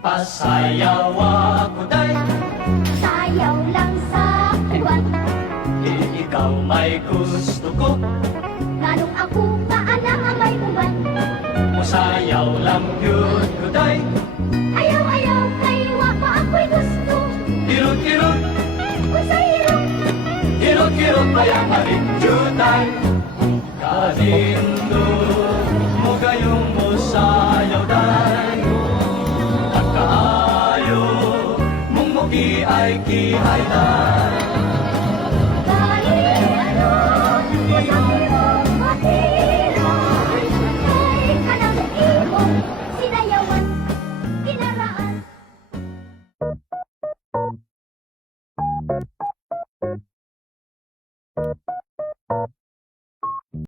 Pasayaw ako day, Sayaw lang sa buwan. ikaw may gusto ko. Nganong ako paana nga may uban. Musayaw lang yun ko day, Ayaw-ayaw kay wa pa ako'y gusto. kirot-kirot, Kung sa hirap, kirot-kirot pa yung marinjuday. Kalindo mo gayong musayaw day, at kaayo mong muki ay kihay day. galing ano, kung sa hirap matiray. Kay kanang imong sinayawan, kinaraan.